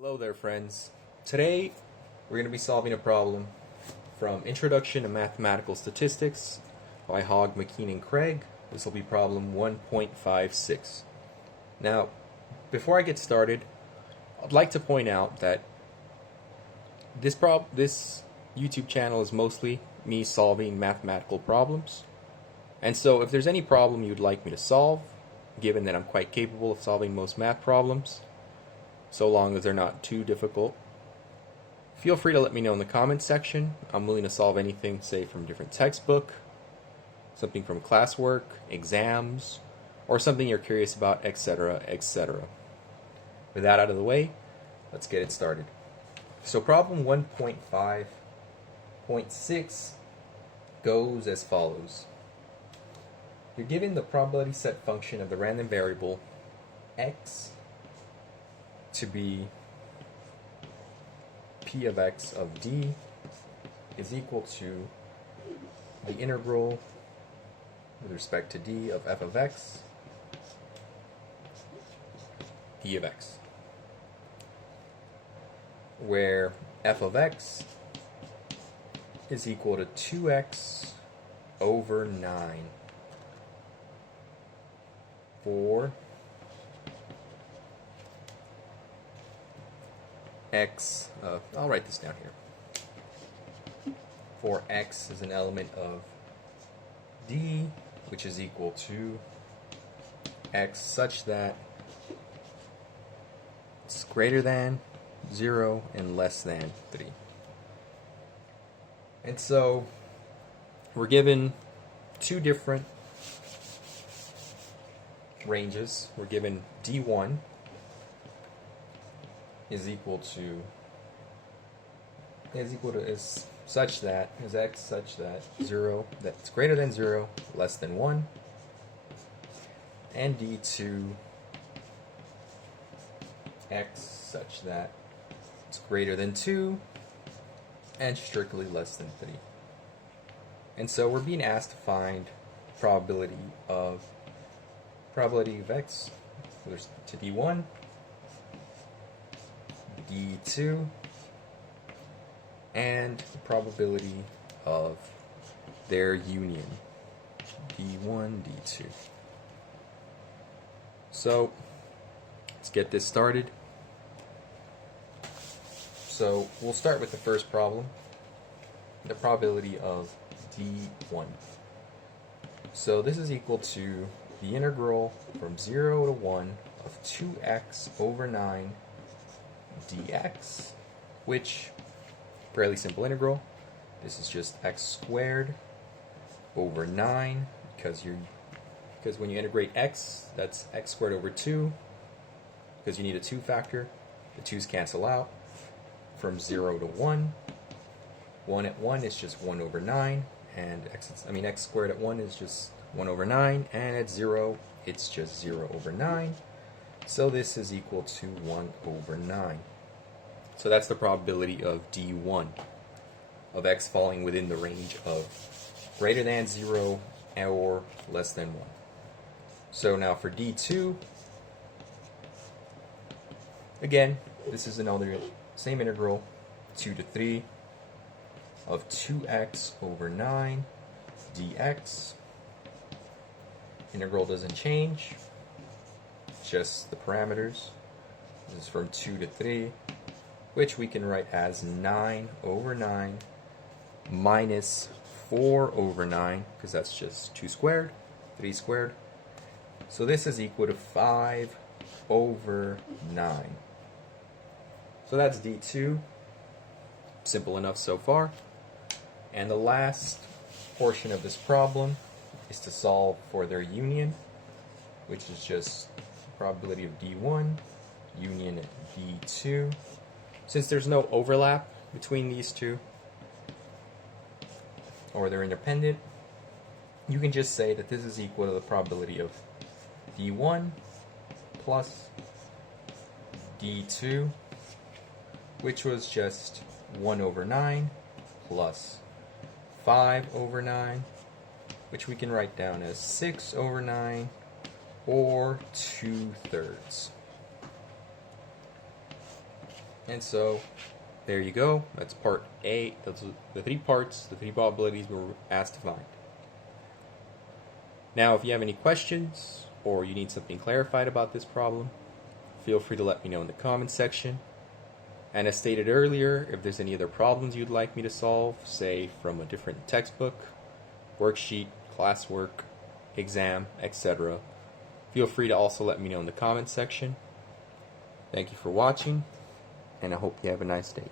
Hello there, friends. Today we're going to be solving a problem from Introduction to Mathematical Statistics by Hogg, McKean, and Craig. This will be problem 1.56. Now, before I get started, I'd like to point out that this YouTube channel is mostly me solving mathematical problems. And so if there's any problem you'd like me to solve, given that I'm quite capable of solving most math problems, so long as they're not too difficult, feel free to let me know in the comments section. I'm willing to solve anything, say from a different textbook, something from classwork, exams, or something you're curious about, etc., etc. With that out of the way, let's get it started. So problem 1.5.6 goes as follows. You're given the probability set function of the random variable x to be p of x of d is equal to the integral with respect to d of f of x d of x, where f of x is equal to 2x over 9 for x, I'll write this down here, for x is an element of d, which is equal to x such that it's greater than 0 and less than 3. And so we're given two different ranges. We're given d1 is such that x such that 0, that's greater than 0, less than 1, and d2 x such that it's greater than 2 and strictly less than 3. And so we're being asked to find probability of x with respect to d1, d2, and the probability of their union, d1, d2. So let's get this started. So we'll start with the first problem, the probability of d1. So this is equal to the integral from 0 to 1 of 2x over 9 dx, which, fairly simple integral. This is just x squared over 9, because when you integrate x, that's x squared over 2, because you need a 2 factor. The 2's cancel out. From 0 to 1, 1 at 1 is just 1 over 9, and x squared at 1 is just 1 over 9, and at 0 it's just 0 over 9. So this is equal to 1 over 9. So that's the probability of d1, of x falling within the range of greater than 0 or less than 1. So now for d2, again, this is another same integral, 2 to 3 of 2x over 9 dx. Integral doesn't change, just the parameters. This is from 2 to 3, which we can write as 9 over 9 minus 4 over 9, because that's just 2 squared, 3 squared. So this is equal to 5 over 9. So that's d2. Simple enough so far. And the last portion of this problem is to solve for their union, which is just the probability of d1 union d2. Since there's no overlap between these two, or they're independent, you can just say that this is equal to the probability of d1 plus d2, which was just 1 over 9 plus 5 over 9, which we can write down as 6 over 9, or 2/3. And so, there you go. That's part A. That's the three parts, the three probabilities we were asked to find. Now, if you have any questions or you need something clarified about this problem, feel free to let me know in the comments section. And as stated earlier, if there's any other problems you'd like me to solve, say from a different textbook, worksheet, classwork, exam, etc., feel free to also let me know in the comments section. Thank you for watching, and I hope you have a nice day.